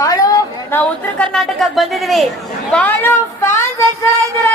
ಬಾಳು, ನಾವು ಉತ್ತರ ಕರ್ನಾಟಕಕ್ಕೆ ಬಂದಿದೀವಿ ಬಾಳು ಫ್ಯಾನ್ಸ್ ಎಷ್ಟು ಜನ ಇದ್ದೀರಾ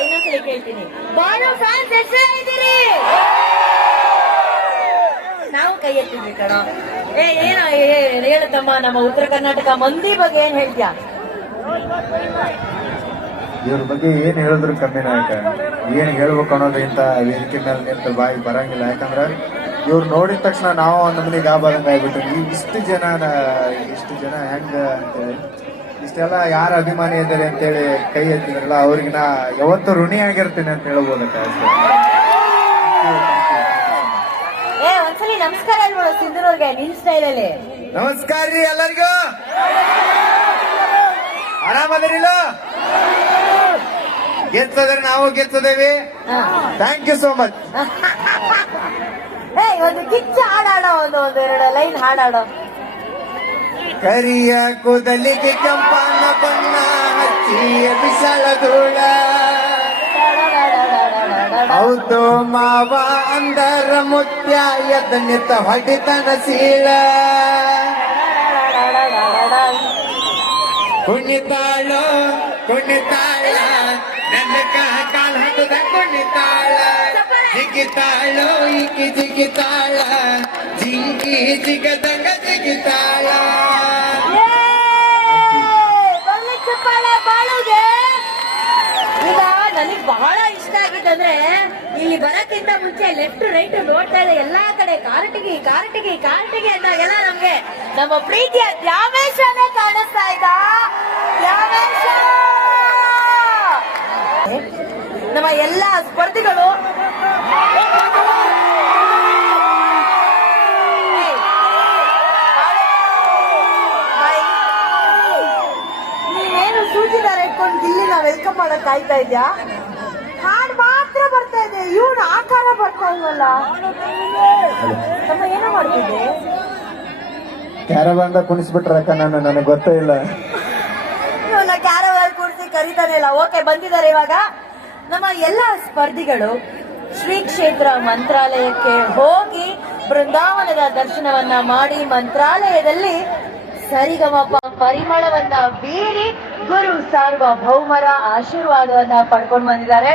ಇನ್ನೊಂದ್ಸಲಿ ಬಾಳು ಫ್ಯಾನ್ಸ್ ಎಷ್ಟು ಜನ ಇದ್ದೀರಿ? ನಾವು ಕೈ ಎತ್ತಿದ್ವಿ ಕಣ. ಏ, ಏನ ಹೇಳುತ್ತಮ್ಮ ನಮ್ಮ ಉತ್ತರ ಕರ್ನಾಟಕ ಮಂದಿ ಬಗ್ಗೆ ಏನ್ ಹೇಳ್ತೀಯಾ? ಇವ್ರ ಬಗ್ಗೆ ಏನ್ ಹೇಳಿದ್ರು ಕಮ್ಮಿನ ಆಯ್ತ ಏನ್ ಹೇಳ್ಬೇಕು ಅನ್ನೋದು ಇಂತ ವೇದಿಕೆ ಮೇಲೆ ನಿಂತ ಬಾಯಿ ಬರಂಗಿಲ್ಲ. ಯಾಕಂದ್ರ ಇವ್ರು ನೋಡಿದ ತಕ್ಷಣ ನಾವು ಒಂದ್ ಮನಿಗೆ ಗಾಬಾದಂಗ ಆಗ್ಬಿಟ್ಟು ನೀವು ಇಷ್ಟು ಜನ ಇಷ್ಟು ಜನ ಹೆಂಗ ಅಂತೇಳಿ ಇಷ್ಟೆಲ್ಲ ಯಾರ ಅಭಿಮಾನಿ ಇದ್ದಾರೆ ಅಂತೇಳಿ ಕೈ ಎತ್ತಿದ್ರಲ್ಲ ಅವ್ರಿಗೆ ನಾ ಯಾವತ್ತೂ ಋಣಿ ಆಗಿರ್ತೀನಿ ಅಂತ ಹೇಳ್ಬೋದಕ್ಕ ಒಂದ್ಸಲಿ ನಮಸ್ಕಾರ ನಮಸ್ಕಾರ ರೀ ಎಲ್ಲರಿಗೂ. ಆರಾಮದಿರಿಲ್ಲ? ಗೆಲ್ತದ್ರೆ ನಾವು ಗೆಲ್ತದೇವಿ ಹಾ. ಥ್ಯಾಂಕ್ ಯು ಸೋ ಮಚ್ ಏ ಒಂದು ಕಿಚ್ಚ ಹಾಡಾಡೋ, ಒಂದು ಎರಡು ಲೈನ್ ಹಾಡಾಡೋ. ಕರಿಯ ಕೂದಲಿಗೆ ಕೆಂಪನ ಬಣ್ಣ, ಹಚ್ಚಿಯ ಬಿಸಳ ಧೂಳ. ಹೌದು ಮಾವ, ಅಂದರ ಮುತ್ಯ ಎದ್ದ ನಿತ್ತ ಹೊಡಿತನ ಸೀಳ. ಕುಣಿತಾಳು, ಕುಣಿತಾಳ, ನನ್ನ ಜಿಗಿತಾಳು ಈಕಿ ಜಿಗಿತಾಳ ಜಿಂಕಿ ಜಿಗದಂಗ ಜಿಗಿತಾಳ ಈಗ ನನಗೆ ಬಹಳ ಇಷ್ಟ ಆಗಿತ್ತಂದ್ರೆ ಇಲ್ಲಿ ಬರಕ್ಕಿಂತ ಮುಂಚೆ ಲೆಫ್ಟ್ ರೈಟ್ ನೋಡ್ತಾ ಇದೆ ಎಲ್ಲಾ ಕಡೆ ಕಾರಟಗಿ ಕಾರಟಗಿ ಕಾರಟಗಿ ಅಂದಾಗೆಲ್ಲ ನಮ್ಗೆ ನಮ್ಮ ಪ್ರೀತಿಯ ದ್ಯಾಮೇಶನೇ ಕಾಣಿಸ್ತಾ ಇದ್ದ ದ್ಯಾಮೇಶ! ನಮ್ಮ ಎಲ್ಲ ಸ್ಪರ್ಧಿಗಳು ಸೂಚಿದಾರ ಇಟ್ಕೊಂಡು ಗಿಲ್ಲಿನ ವೆಲ್ಕಮ್ ಮಾಡಕ್ ಕಾಯ್ತಾ ಇದ್ಯಾ? ಹಾಡ್ ಮಾತ್ರ ಬರ್ತಾ ಇದೆ. ಇವನು ಆಕಾರ ಬರ್ತಾ ಇಲ್ವಲ್ಲ? ಏನೋ ಮಾಡ್ತಿದ್ದೆ? ಕ್ಯಾರವಾನ್ದ ಕುಣಿಸ್ಬಿಟ್ರಕ್ಕ ನಾನು ನನಗೆ ಗೊತ್ತೇ ಇಲ್ಲ. ಇವನ್ನ ಕ್ಯಾರವಲ್ ಕೂರಿಸಿ ಕರೀತಾನೆ ಇಲ್ಲ. ಓಕೆ ಬಂದಿದ್ದಾರೆ ಇವಾಗ. ನಮ್ಮ ಎಲ್ಲ ಸ್ಪರ್ಧಿಗಳು ಶ್ರೀ ಕ್ಷೇತ್ರ ಮಂತ್ರಾಲಯಕ್ಕೆ ಹೋಗಿ ಬೃಂದಾವನದ ದರ್ಶನವನ್ನ ಮಾಡಿ ಮಂತ್ರಾಲಯದಲ್ಲಿ ಸರಿಗಮಪ ಪರಿಮಳವನ್ನ ಬೀರಿ ಗುರು ಸಾರ್ವಭೌಮರ ಆಶೀರ್ವಾದವನ್ನ ಪಡ್ಕೊಂಡು ಬಂದಿದ್ದಾರೆ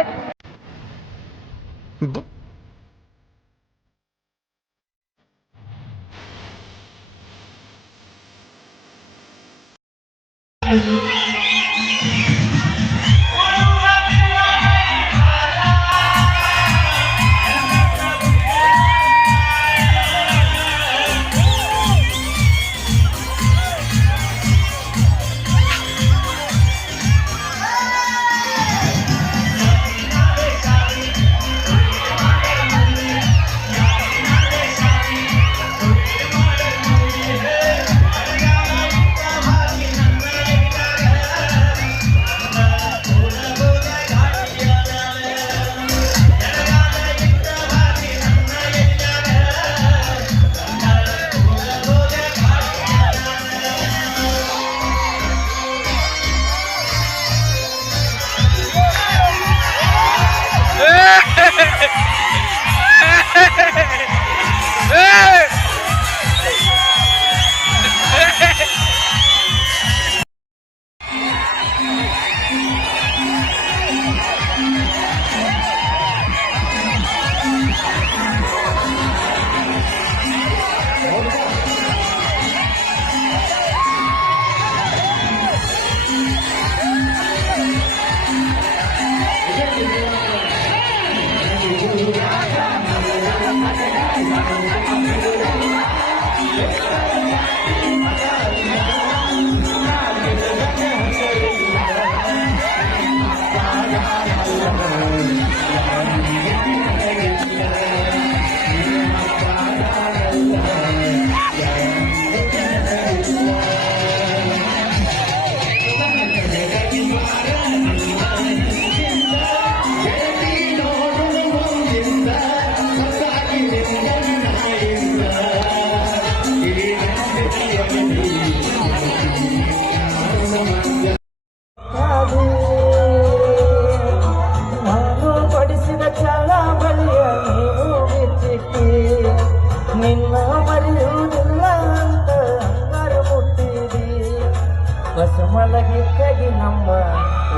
ಮಲಗಿದ್ದಾಗಿ ನಮ್ಮ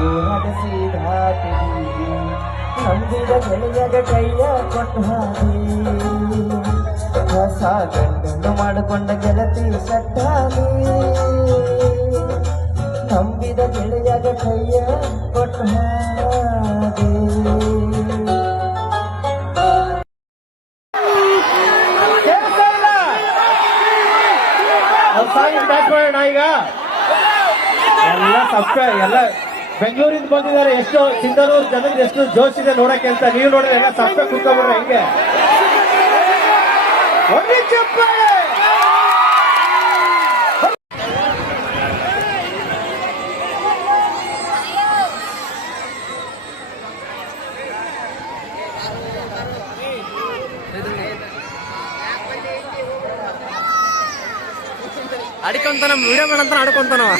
ಊರಾಗ ಸೀದಾಟಿದಿ ನಂಬಿದ ಗೆಳೆಯಗ ಕೈಯ ಕೊಟ್ಟು ಹಾದಿ ಹೊಸ ಗಂಡನ್ನು ಮಾಡಿಕೊಂಡ ಗೆಳತಿ ಸಟ್ಟಾಗಿ ನಂಬಿದ ಗೆಳೆಯಗ ಕೈಯ ಕೊಟ್ಟು ಹಾದಿ ಸಾಂಗ್ ಸ್ಟಾರ್ಟ್ ಮಾಡೋಣ ಈಗ. ಎಲ್ಲ ತಪ್ಪ, ಎಲ್ಲ ಬೆಂಗಳೂರಿಂದ ಬಂದಿದ್ದಾರೆ. ಎಷ್ಟು ಸಿಂಧನೂರು ಜನರಿಗೆ ಎಷ್ಟು ಜೋಶ್ ಇದೆ ನೋಡಕ್ಕೆ ಅಂತ ನೀವು ನೋಡಿದ್ರೆ ಎಲ್ಲ ಸಪ್ಪೆ ಕುತ್ಕೊಂಡ್ರೆ ಹೆಂಗೆ? ಅಡಿಕೊಂತಾನ ವಿಡಿಯೋ ಮಾಡಂತ ಅಡ್ಕೊಂತಾನವ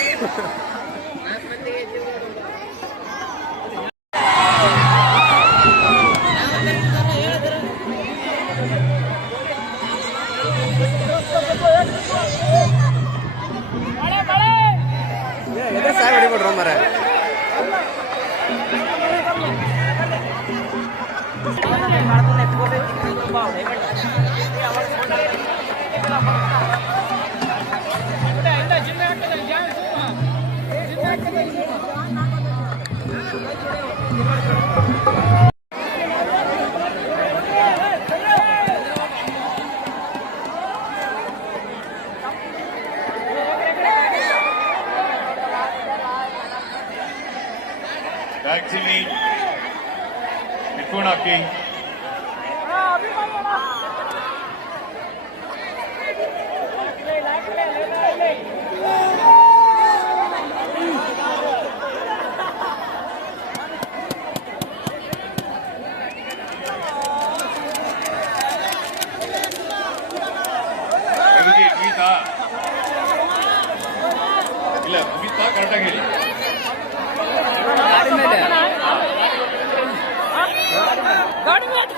எதை சாகடி போடுறோம் மரம் ಚಿಲ್ಲಿ ಹೆಡ್ಫೋನ್ ಹಾಕಿ ರಘುಜಿ ಮುಗೀತಾ ಇಲ್ಲ ಮುಗೀತಾ ಕರೆಕ್ಟಾಗಿ ಹೇಳಿ